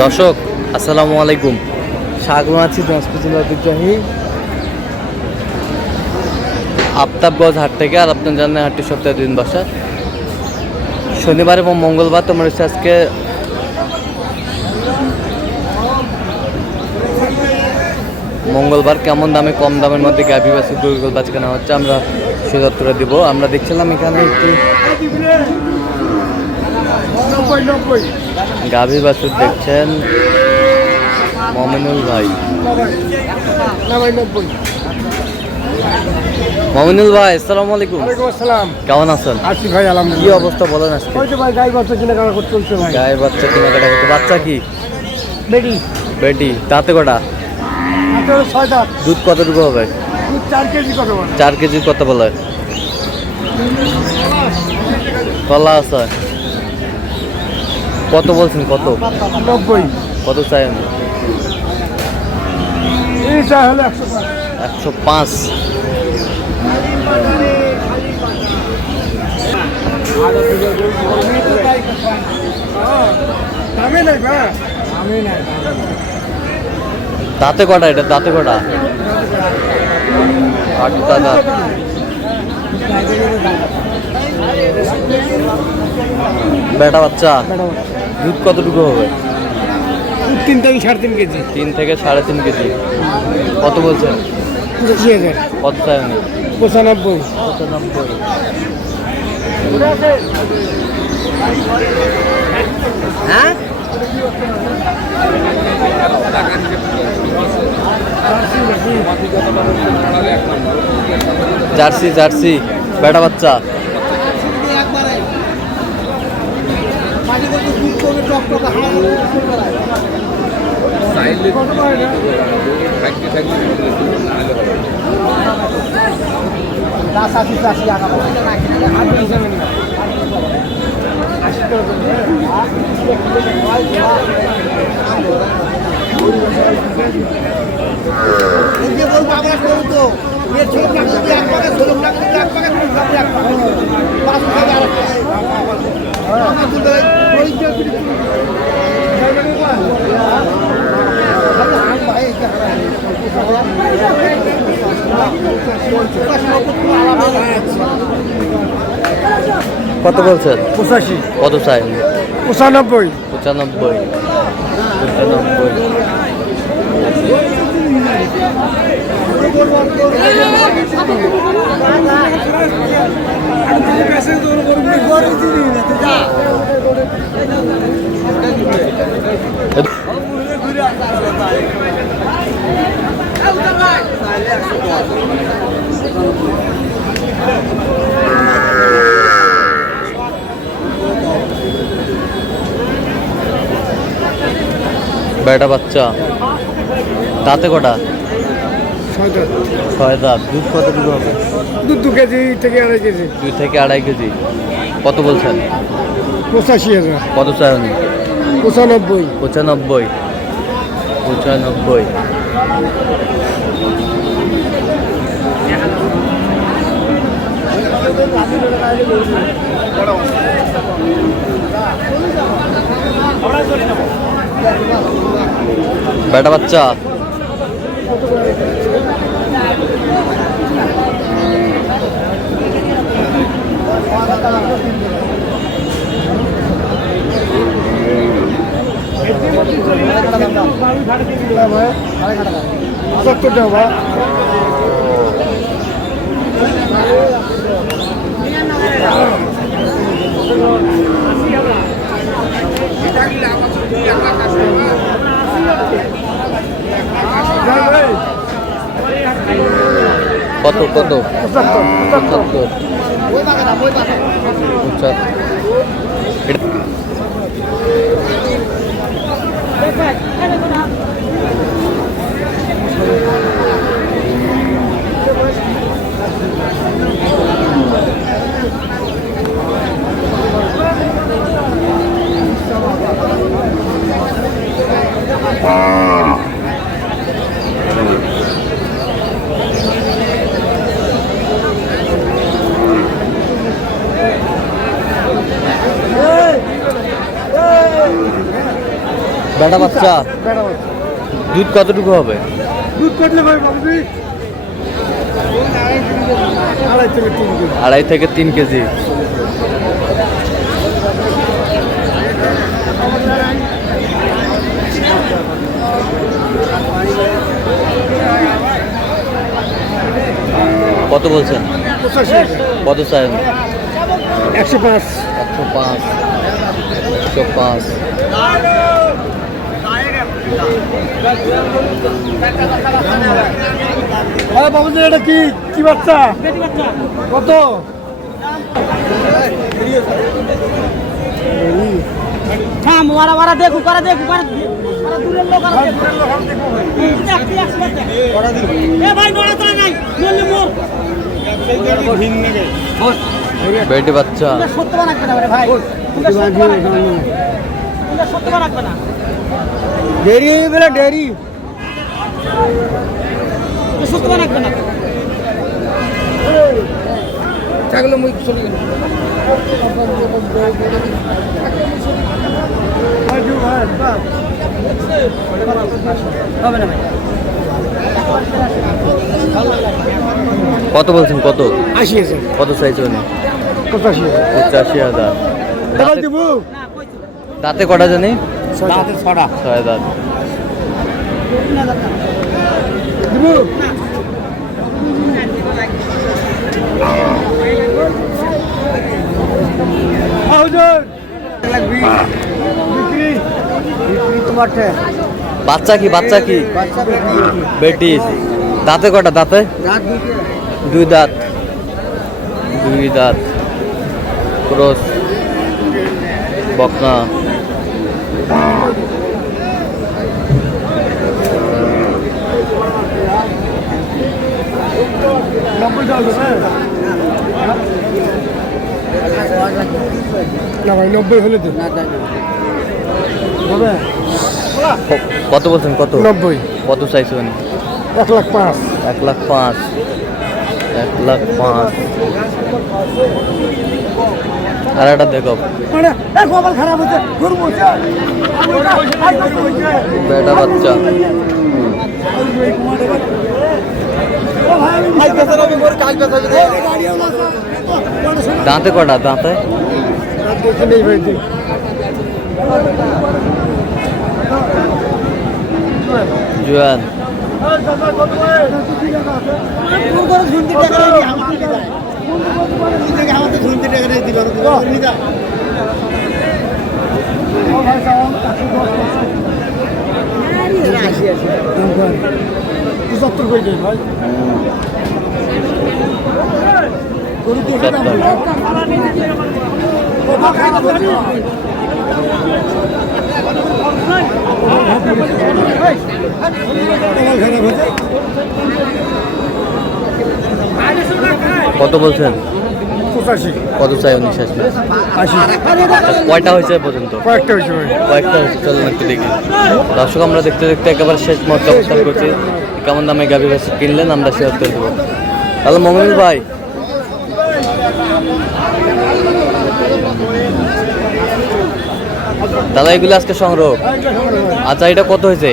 দর্শক আসসালামু আলাইকুম, স্বাগত আছি দিনাজপুর জেলার ঐতিহ্যবাহী আফতাবগঞ্জ হাট থেকে। আর আপনার জানেন হাটটি সপ্তাহে 2 দিন বসে, শনিবার এবং মঙ্গলবার। তোমার হচ্ছে আজকে মঙ্গলবার। কেমন দামে কম দামের মধ্যে গাভী বাছুর গরুর বাছুর কেনা হচ্ছে আমরা সুযোগ করে দিব। আমরা দেখছিলাম এখানে একটি গাভী বাছুর দেখছেন মমিনুল ভাই। মমিনুল ভাই আসসালামু আলাইকুম। কেমন আছেন? আছি ভাই আলহামদুলিল্লাহ। কি অবস্থা বলেন আজকে? ওই তো ভাই গাই বাচ্চা কেনাকাটা করতে চলছে ভাই। গায়ের বাচ্চা কেনাকাটা করতে। বাচ্চা কি? বেডি বেটি। তাতে কটা? মাত্র 6 দাঁত। দুধ কতটুকু হবে? দুধ 4 কেজি কত বলে? 4 কেজি। কত বলে? তলা আছে। কত বলছেন? কত? 90। কত চাই? এই চা হলো 105। 105। দামে নাই ভাই, দামে নাই। তাতে কটা? এটা তাতে কটা? 8টা দাঁত। বেটা বাচ্চা। দুধ কতটুকু হবে? 3 থেকে 3.5 কেজি। 3 থেকে 3.5 কেজি। কত বলছেন? 85,000। কত চাই? 95। 95। হ্যাঁ জার্সি। জার্সি বেটা বাচ্চা। কত বলছেন? 85। কত চাই? 95। 95। 95। বেটা বাচ্চা। তাতে কটা? 6 দাঁত। 6 দাঁত। দুধ কতটুকু হবে? দুধ 2 কেজি থেকে 2.5 কেজি। 2 থেকে 2.5 কেজি। কত বলছেন? 85,000। কত চাই? 95। 95। 95। বেটা বাচ্চা। কত? কত? 75। বেটা বাচ্চা। বেড়া বাচ্চা। দুধ কতটুকু হবে? দুধ কাটলে ভাই বাবুজি 2.5 থেকে 3 কেজি। 2.5 থেকে 3 কেজি। কত বলছেন? 85,000। কত চাই? 105। 105। 105। আরে বাবুজি এটা কি কি বাচ্চা? কত? থাম ওরা ওরা দেখু করে দেখু করে ওরা দূরের লোক আর দেখু এ ভাই নড়া তো নাই বললে মোর বেটি বাচ্চা। তুমি সত্যবা রাখবে না রে ভাই তুমি সত্যবা রাখবে না ডেরি বলে ডেরি। তুমি সত্যবা রাখবে না ছাগল মুই চলে গেল। হবে না ভাই কত বলছেন? কত? 80,000। কত চাইছে উনি? 85,000। 85,000। এবার দিব। না কইছো দাঁতে কটা জানি? দাঁতে 6টা। 6 দাঁত। দিব। হুজুর লাগবি। বিক্রি বিক্রি তোমার ঠে। বাচ্চা কি? বাচ্চা কি? বাচ্চা বেটি। দাঁতে কটা? দাঁতে রাত 2 দাঁত। 2 দাঁত। ক্রস বকনা। না ভাই 90 হলে তো হবে। কত বলছেন? কত? 90। কত চাইছে উনি? 1,05,000। 1,05,000। 1,05,000। আর একটা দেখো মানে কপাল খারাপ হচ্ছে গরু বসে বেটা বাচ্চা। দাঁতে কটা? দাঁতে নেই ভাই জুয়ান। ঝুনতে টাকা নেই আমাকে যায় তুই থেকে আমাকে ঝুনতে টাকা নেই দিবার তুমি যা সত্তর করে দেয় ভাই গরু দেখে দাম কত বলছেন? 85। কত চাই উনি শেষ ম্যাচ? 80। কয়টা হয়েছে এ পর্যন্ত? কয়েকটা হয়েছে ভাই। কয়েকটা হয়েছে, চলুন একটু দেখি। দর্শক আমরা দেখতে দেখতে একেবারে শেষ মুহূর্তে অবস্থান করছি। কেমন দামে গাভী বাছুর কিনলেন আমরা শেয়ার করে দেবো। তাহলে মমিনুল ভাই, দাদা এগুলো আজকে সংগ্রহ। আচ্ছা এটা কত হয়েছে?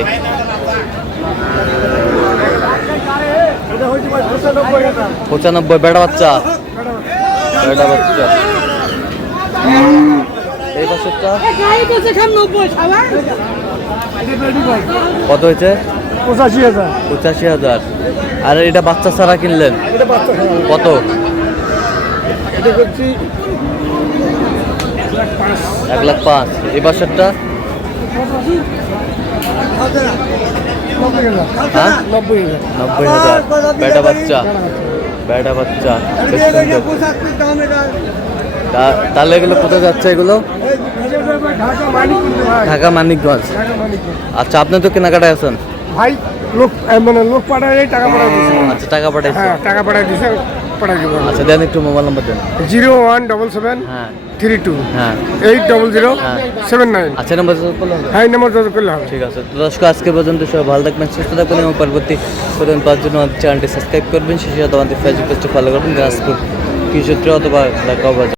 এটা হয়েছে ভাই 95,000। 95। বেটা বাচ্চা। বেটা বাচ্চা। এই বছরটা গাড়ি বসে খান 90 সবাই এটা রেডি ভাই কত হয়েছে? 85,000। 85,000। আর এটা বাচ্চা ছাড়া কিনলেন এটা বাচ্চা খাওয়া কত? এটা করছি 1,05,000। এই বছরটা 90,000। হ্যাঁ 90,000। 90,000। বেটা বাচ্চা। বেটা বাচ্চা বেশ সুন্দর। তাহলে এগুলো কোথায় যাচ্ছে? এগুলো ঢাকা মানিকগঞ্জ ভাই। ঢাকা মানিকগঞ্জ। ঢাকা মানিকগঞ্জ। আচ্ছা আপনি তো কেনাকাটায় আছেন। ভাই লোক মানে লোক পাঠায় টাকা পাঠায় দিছে। আচ্ছা টাকা পাঠাইছে। হ্যাঁ টাকা পাঠায় দিছে পাঠায় দিব। আচ্ছা দেন একটু মোবাইল নাম্বার দেন। 0177 হ্যাঁ 32 হ্যাঁ 800 79। আচ্ছা নাম্বার বলুন। হ্যাঁ নাম্বার যোগাযোগ করলে হবে। ঠিক আছে তো দর্শক আজকে পর্যন্ত সবাই ভালো থাকবেন, সুস্থ থাকবেন এবং পরবর্তী প্রতিদিন পাওয়ার জন্য আমাদের চ্যানেলটি সাবস্ক্রাইব করবেন। সেই সাথে আমাদের ফেসবুক পেজটি ফলো করবেন। দিনাজপুর কৃষিত্র অথবা ঢাকা বাজার।